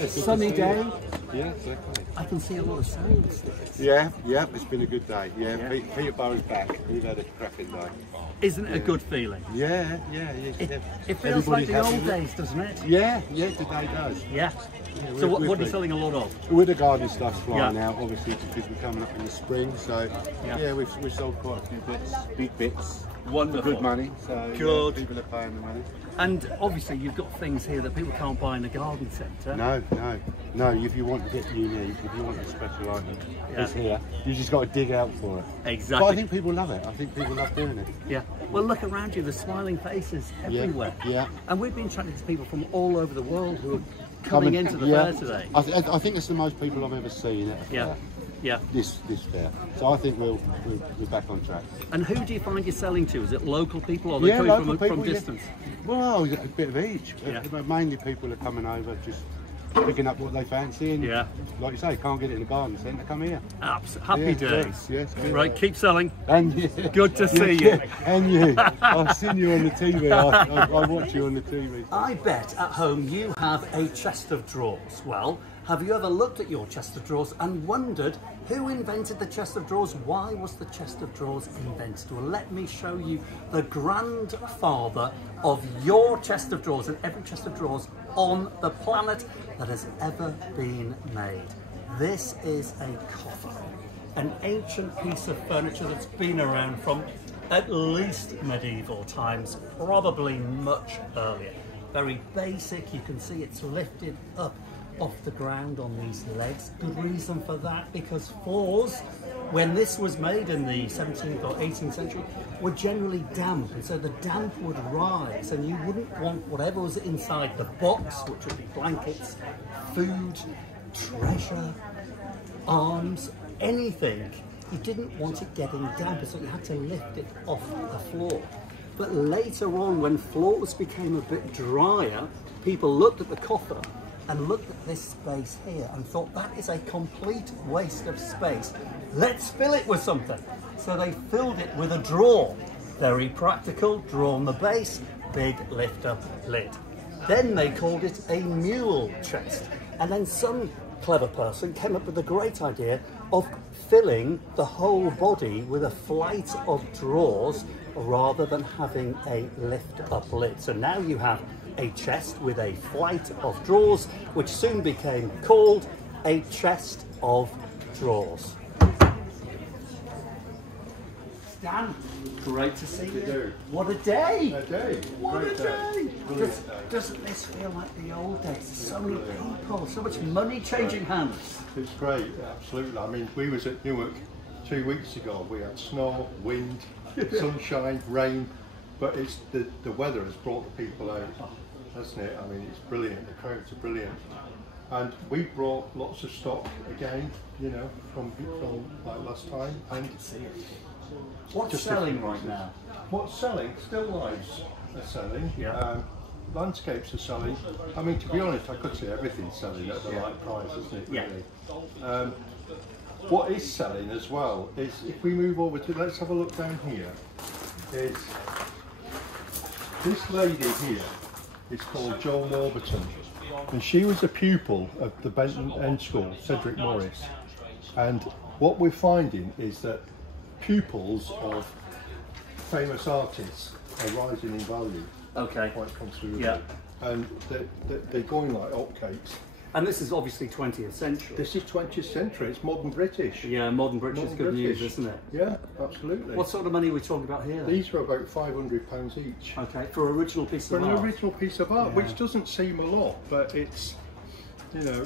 Sunny day. Yeah, exactly. I can see a lot of signs. Yeah, it's been a good day. Yeah. Peterborough's back. We've had a cracking day. Isn't it a good feeling? Yeah. It feels like the old days, doesn't it? Yeah, today does. Yeah. So what are you selling a lot of? With the garden stuff's flying out, obviously, because we're coming up in the spring. So we've sold quite a few bits, big bits. Wonderful. Good money. So good. People are paying the money. And obviously you've got things here that people can't buy in a garden centre. No. If you want to get unique, if you want a special item, it's here. You just got to dig out for it. Exactly. But I think people love it. I think people love doing it. Yeah. Well, look around you. There's smiling faces everywhere. Yeah. And we've been chatting to people from all over the world who are coming into the fair today. I think it's the most people I've ever seen at a fair. Yeah. This fair. So I think we're back on track. And who do you find you're selling to? Is it local people or are they coming from distance? Well, a bit of each. Mainly people are coming over just picking up what they fancy, and like you say, can't get it in the garden centre, come here. Happy days. Yes. Right, keep selling. And good to see you. And you. I've seen you on the TV. I watch you on the TV. I bet at home you have a chest of drawers. Well, have you ever looked at your chest of drawers and wondered who invented the chest of drawers? Why was the chest of drawers invented? Well, let me show you the grandfather of your chest of drawers and every chest of drawers on the planet that has ever been made. This is a coffer, an ancient piece of furniture that's been around from at least medieval times, probably much earlier. Very basic, you can see it's lifted up off the ground on these legs. Good reason for that, because floors, when this was made in the 17th or 18th century, were generally damp, and so the damp would rise, and you wouldn't want whatever was inside the box, which would be blankets, food, treasure, arms, anything. You didn't want it getting damp, so you had to lift it off the floor. But later on, when floors became a bit drier, people looked at the coffer and looked at this space here and thought, that is a complete waste of space. Let's fill it with something. So they filled it with a drawer. Very practical, drawer on the base, big lift up lid. Then they called it a mule chest. And then some clever person came up with the great idea of filling the whole body with a flight of drawers rather than having a lift up lid. So now you have a chest with a flight of drawers, which soon became called a chest of drawers. Dan, great to see you. What a day! What a day! Doesn't this feel like the old days? So many people, so much money changing hands. It's great, absolutely. I mean, we was at Newark 2 weeks ago. We had snow, wind, sunshine, rain, but it's the weather has brought the people out, hasn't it? I mean, it's brilliant. The crowds are brilliant, and we brought lots of stock again. You know, from like last time. And I can see it. What's selling right now? What's selling? Still lives are selling. Yeah. Landscapes are selling. I mean, to be honest, I could say everything's selling at the right price, isn't it? Really? Yeah. What is selling as well is, if we move over to, let's have a look down here, is this lady here is called Joan Warburton, and she was a pupil of the Benton End School, Cedric Morris. And what we're finding is that pupils of famous artists are rising in value. Okay. Quite considerably. Yeah. And they're going like hotcakes. And this is obviously 20th century. This is 20th century, it's modern British. Yeah, modern British is good news, isn't it? Yeah, absolutely. What sort of money are we talking about here then? These are about £500 each. Okay, for an original piece of art? For an original piece of art, which doesn't seem a lot, but it's, you know,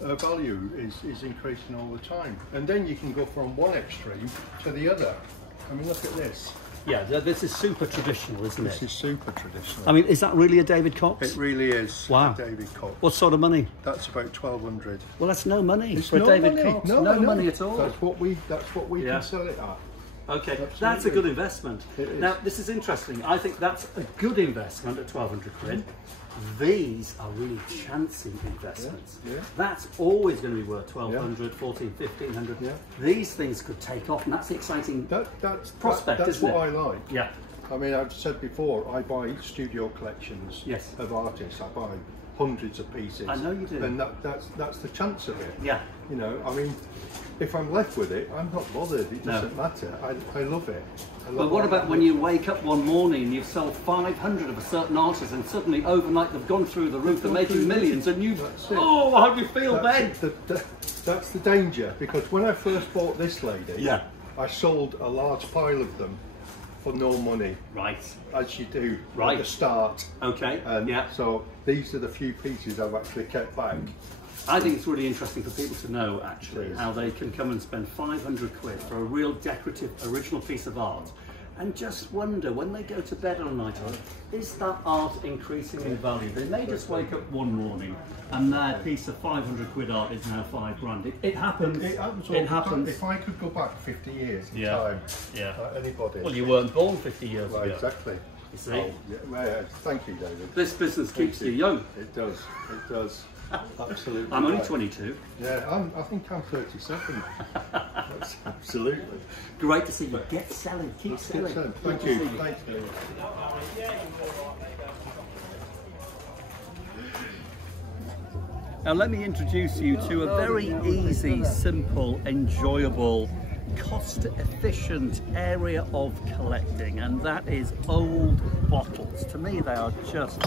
the value is increasing all the time. And then you can go from one extreme to the other. I mean, look at this. Yeah, this is super traditional, isn't it? This is super traditional. I mean, is that really a David Cox? It really is. Wow. David Cox. What sort of money? That's about 1,200. Well, that's no money it's for no David money. Cox. No money at all. That's what we can sell it at. Okay, Absolutely. That's a good investment. It is. Now, this is interesting. I think that's a good investment at 1,200 quid. These are really chancy investments. Yeah. That's always going to be worth 1,200, 1,400, 1,500. Yeah. These things could take off, and that's the exciting prospect, that's isn't it? what I like. Yeah. I mean, I've said before, I buy studio collections Yes. of artists. I buy hundreds of pieces. I know you do. Then that's the chance of it. Yeah. You know, I mean, if I'm left with it, I'm not bothered. It doesn't matter. I love it. But what about when you wake up one morning and you've sold 500 of a certain artist, and suddenly overnight they've gone through the roof, they're making millions, and you, oh, how do you feel then? That's the danger, because when I first bought this lady, I sold a large pile of them for no money. Right. As you do at the start. Okay. And so these are the few pieces I've actually kept back. I think it's really interesting for people to know, actually, how they can come and spend 500 quid for a real decorative, original piece of art, and just wonder when they go to bed on a night, is that art increasing in value? They may just wake up one morning and their piece of 500 quid art is now $5 grand. It happens. It happens. If I could go back 50 years in time, anybody. Well, you weren't born 50 years ago. Exactly. You see? Oh, thank you, David. This business keeps you young. It does. It does. Absolutely. I'm only 22. Yeah, I think I'm 37. That's absolutely. Great to see you. Get selling. Keep selling. Thank you. Thanks, David. Now let me introduce you to a very easy, simple, enjoyable, cost-efficient area of collecting, and that is old bottles. To me, they are just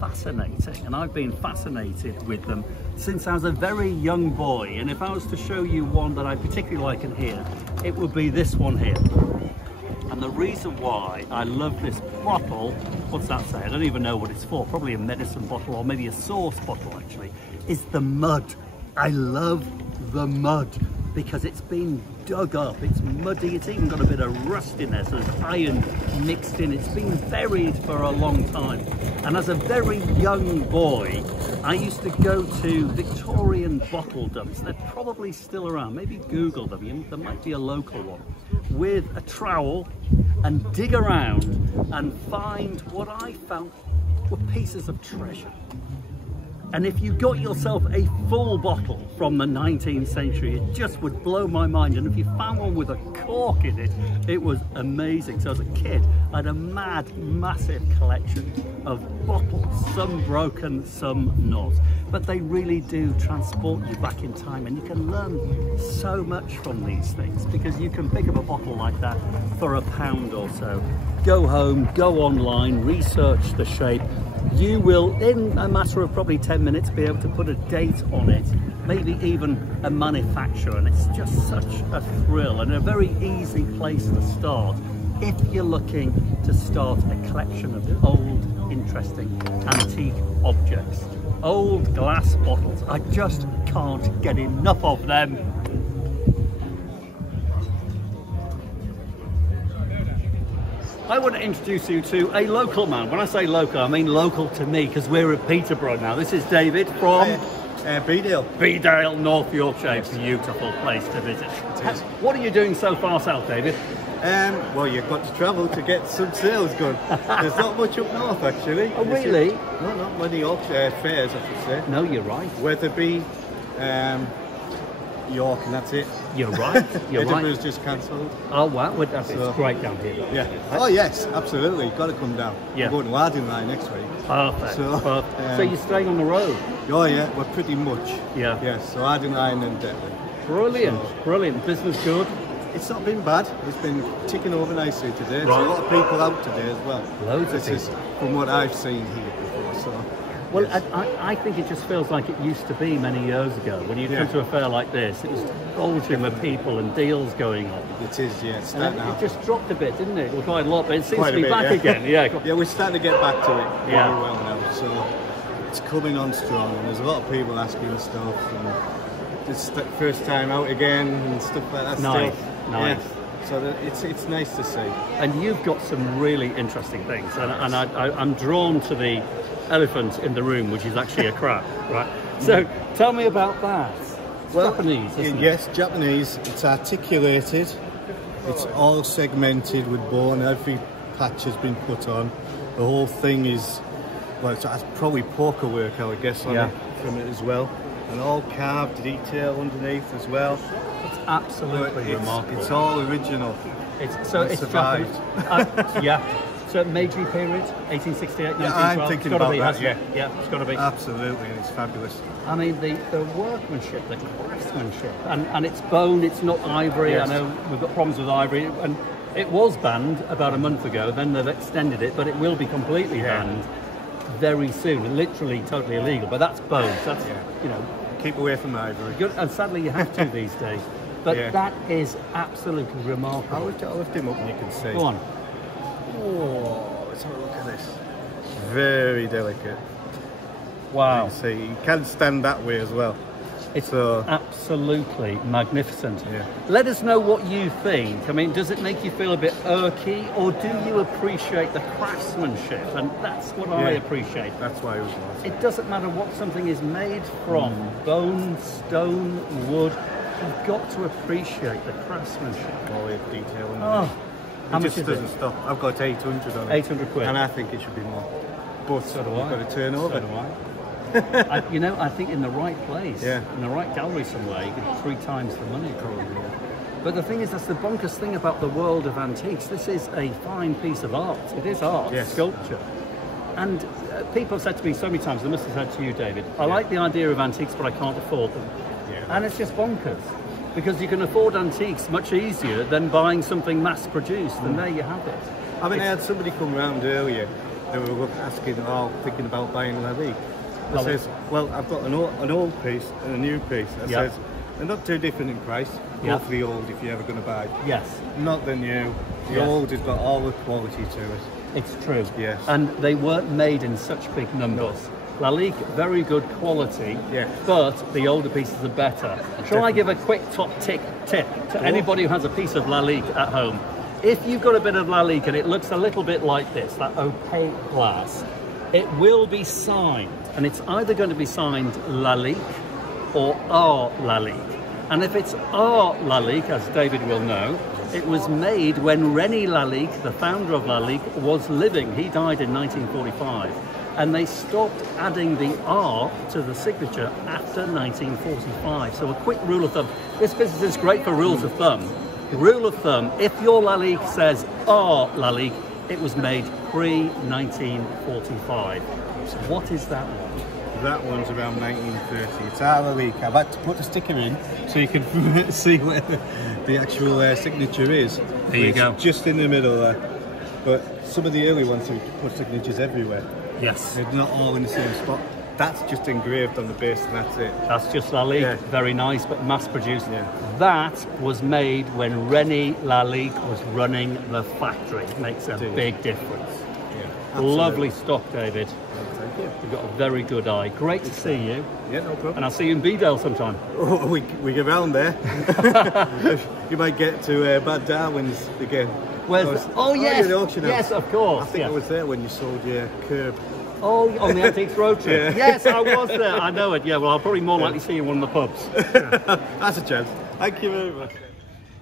fascinating, and I've been fascinated with them since I was a very young boy. And if I was to show you one that I particularly like in here, it would be this one here. And the reason why I love this bottle, what's that say? I don't even know what it's for, probably a medicine bottle or maybe a sauce bottle actually, is the mud. I love the mud because it's been dug up, it's muddy, it's even got a bit of rust in there, so there's iron mixed in, it's been buried for a long time. And as a very young boy, I used to go to Victorian bottle dumps, they're probably still around, maybe Google them, there might be a local one, with a trowel and dig around and find what I found were pieces of treasure. And if you got yourself a full bottle from the 19th century, it just would blow my mind. And if you found one with a cork in it, it was amazing. So as a kid, I had a massive collection of bottles, some broken, some not. But they really do transport you back in time, and you can learn so much from these things, because you can pick up a bottle like that for £1 or so, go home, go online, research the shape. You will, in a matter of probably 10 minutes, be able to put a date on it, maybe even a manufacturer, and it's just such a thrill and a very easy place to start if you're looking to start a collection of old, interesting, antique objects. Old glass bottles, I just can't get enough of them. I want to introduce you to a local man. When I say local, I mean local to me, because we're at Peterborough now. This is David from Bedale. Bedale, North Yorkshire. Beautiful place to visit. What are you doing so far south, David? Well, you've got to travel to get some sales going. There's not much up north, actually. Oh, really? No, not many Yorkshire fairs, I should say. No, you're right. Wetherby, York, and that's it. You're right. You're Edinburgh's right. just cancelled. Oh wow, it's great down here. Yeah. Oh yes, absolutely. Got to come down. Yeah. I'm going to Lardinline next week. Perfect. So, so you're staying on the road? Oh yeah, we're pretty much. Yeah. Yeah. So Lardinline and brilliant, brilliant. Business good. It's not been bad. It's been ticking over nicely today. There's a lot of people out today as well. Loads of people. From what I've seen here before. So. Well, yes. I think it just feels like it used to be many years ago. When you come to a fair like this, it was bulging with people and deals going on. It is, yeah. It just dropped a bit, didn't it? Well, quite a lot, but it seems to be back again. Yeah. Yeah, we're starting to get back to it very well now. So it's coming on strong, and there's a lot of people asking stuff, and it's the first time out again and stuff like that. Nice. Yeah. So it's nice to see. And you've got some really interesting things, and I'm drawn to the elephant in the room, which is actually a crab, right? So tell me about that. It's Japanese, isn't it? Yes, Japanese. It's articulated. It's all segmented with bone. Every patch has been put on. The whole thing is, well, it's probably poker work, I would guess, on it, from it as well. And all carved detail underneath as well. It's absolutely remarkable. It's all original. It's survived. Yeah. So Meiji period, 1868, 1912. I'm thinking about that, Yeah, it's got to be. Absolutely, and it's fabulous. I mean, the workmanship, the craftsmanship, and it's bone, it's not ivory. Yes. I know we've got problems with ivory, and it was banned about a month ago, then they've extended it, but it will be completely banned very soon, literally totally illegal, but that's bone, so that's, you know. Keep away from ivory. Good, and sadly you have to these days, but that is absolutely remarkable. I'll lift him up and you can see. Go on. Oh, let's have a look at this. Very delicate. Wow. You can see, you can stand that way as well. It's absolutely magnificent. Yeah. Let us know what you think. I mean, does it make you feel a bit irky, or do you appreciate the craftsmanship? And that's what I appreciate. That's why it was nice. It doesn't matter what something is made from, bone, stone, wood, you've got to appreciate the craftsmanship. Quality of detail. How It much just is doesn't it? stop. I've got 800 on it. 800 quid. And I think it should be more. But So do you've I. got to turn over. So do I. You know, I think in the right place, in the right gallery somewhere, you get 3 times the money probably. But the thing is, that's the bonkers thing about the world of antiques. This is a fine piece of art. It is art, sculpture. And people have said to me so many times, they must have said to you, David, I like the idea of antiques, but I can't afford them. And it's just bonkers. Because you can afford antiques much easier than buying something mass-produced, and there you have it. I mean, I had somebody come round earlier who were asking, thinking about buying Lalique. I says, well, I've got an old piece and a new piece. I says, they're not too different in price. Go for the old if you're ever going to buy. Yes. Not the new. The old has got all the quality to it. It's true. Yes. And they weren't made in such big numbers. No. Lalique, very good quality, but the older pieces are better. Shall I give a quick top tip to anybody who has a piece of Lalique at home? If you've got a bit of Lalique and it looks a little bit like this, that opaque glass, it will be signed. And it's either going to be signed Lalique or R. Lalique. And if it's R. Lalique, as David will know, it was made when René Lalique, the founder of Lalique, was living. He died in 1945. And they stopped adding the R to the signature after 1945. So a quick rule of thumb. This business is great for rules of thumb. Rule of thumb, if your Lalique says R. Lalique, it was made pre-1945. So what is that one? That one's around 1930. It's our Lalique. I've had to put the sticker in so you can see where the actual signature is. There you go. Just in the middle there. But some of the early ones have put signatures everywhere. Yes. They're not all in the same spot. That's just engraved on the base and that's it. That's just Lalique. Very nice, but mass-produced. That was made when René Lalique was running the factory. It makes a big difference. Lovely stock, David. Thank you. You've got a very good eye. Great to see you. Yeah, no problem. And I'll see you in Bedale sometime. Oh, we get round there. You might get to Bad Darwin's again. Where's yes, the auction house. Yes, of course. I think I was there when you sold your curb. Oh, on the Antiques Road trip. Yes, I was there. I know it. Yeah, well, I'll probably more likely see you in one of the pubs. That's a chance. Thank you very much.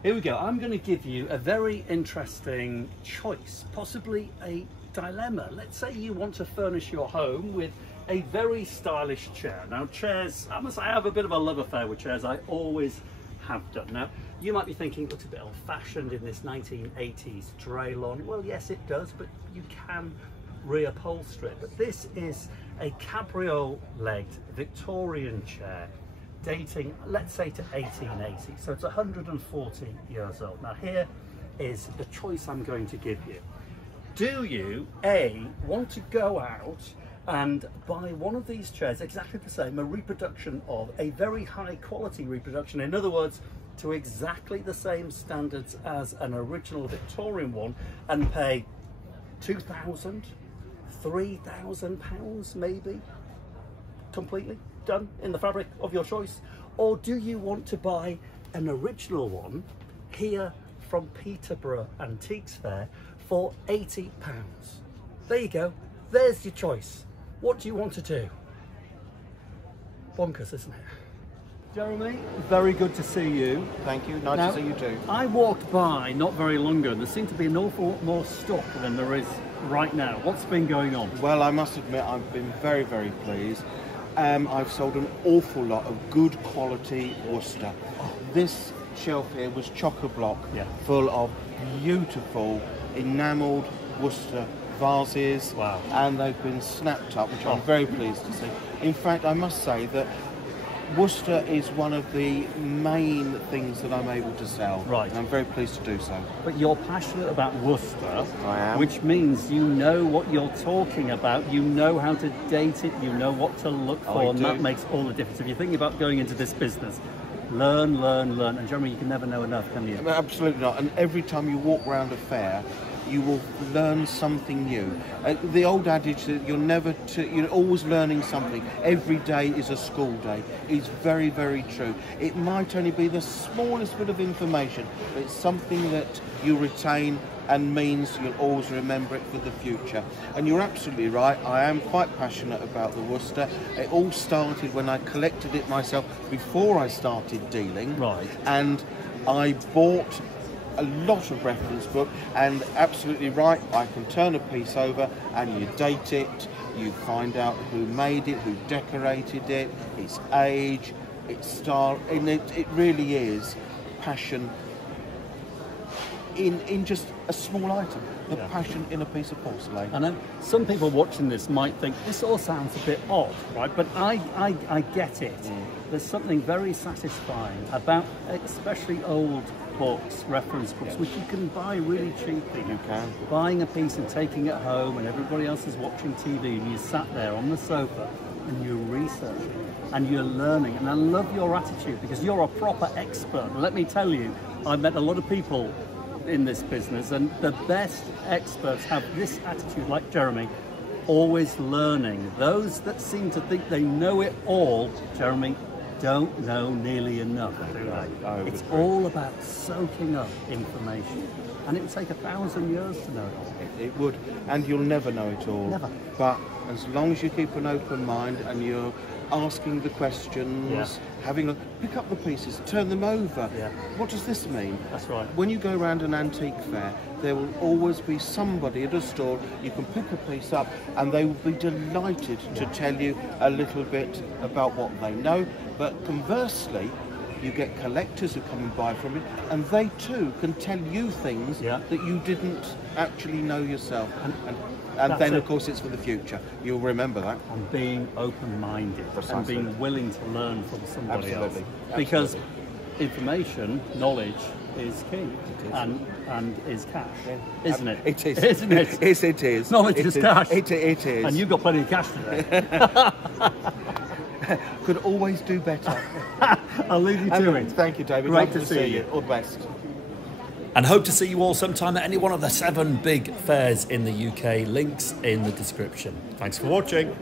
Here we go. I'm going to give you a very interesting choice, possibly a dilemma. Let's say you want to furnish your home with a very stylish chair. Now, chairs, I must say I have a bit of a love affair with chairs. I always have done. Now, you might be thinking it looks a bit old-fashioned in this 1980s Draylon. Well, yes, it does, but you can reupholster it. But this is a cabriole-legged Victorian chair dating, let's say, to 1880. So it's 140 years old. Now, here is the choice I'm going to give you. Do you, A, want to go out and buy one of these chairs, exactly the same, a reproduction of a very high quality reproduction, in other words, to exactly the same standards as an original Victorian one, and pay £2,000, £3,000 maybe, completely done in the fabric of your choice? Or do you want to buy an original one here from Peterborough Antiques Fair for £80? There you go, there's your choice. What do you want to do? Bonkers, isn't it? Jeremy, very good to see you. Thank you, nice to see you too. I walked by not very long ago and there seemed to be an awful lot more stock than there is right now. What's been going on? Well, I must admit I've been very, very pleased. I've sold an awful lot of good quality Worcester. This shelf here was chock-a-block, full of beautiful enamelled Worcester vases, Wow. and they've been snapped up, which I'm very pleased to see. In fact, I must say that Worcester is one of the main things that I'm able to sell. Right. And I'm very pleased to do so. But you're passionate about Worcester, I am. which means you know what you're talking about, you know how to date it, you know what to look for, and that makes all the difference. If you're thinking about going into this business, learn, and Jeremy, you can never know enough, can you? Absolutely not. And every time you walk around a fair, you will learn something new. The old adage that you're always learning something. Every day is a school day is very, very true. It might only be the smallest bit of information, but it's something that you retain and means you'll always remember it for the future. And you're absolutely right, I am quite passionate about the Worcester. It all started when I collected it myself before I started dealing. Right. And I bought a lot of reference book, and absolutely right, I can turn a piece over and you date it, you find out who made it, who decorated it, its age, its style, and it really is passion in just a small item, the passion in a piece of porcelain. And some people watching this might think this all sounds a bit odd, right? But I get it. There's something very satisfying about especially old books, reference books, which you can buy really cheaply. You can. Buying a piece and taking it home, and everybody else is watching TV, and you sat there on the sofa and you're researching and you're learning. And I love your attitude because you're a proper expert. And let me tell you, I've met a lot of people in this business, and the best experts have this attitude, like Jeremy, always learning. Those that seem to think they know it all, Jeremy, don't know nearly enough, do they? It's all about soaking up information, and it would take 1,000 years to know it all. It would, and you'll never know it all. Never. But as long as you keep an open mind and you're asking the questions, pick up the pieces, turn them over. Yeah. What does this mean? That's right. When you go around an antique fair, there will always be somebody at a stall. You can pick a piece up and they will be delighted to tell you a little bit about what they know. But conversely, you get collectors who come and buy from it, and they too can tell you things that you didn't actually know yourself. And then, of course, it's for the future. You'll remember that. And being open-minded and being willing to learn from somebody else. Because information, knowledge is key and is cash, isn't it? It is. Isn't it? Yes, it is. Knowledge is cash. It is. And you've got plenty of cash today. Could always do better. I'll leave you to it. Thank you, David. Great Lovely to see you. All the best. And hope to see you all sometime at any one of the 7 big fairs in the UK. Links in the description. Thanks for watching.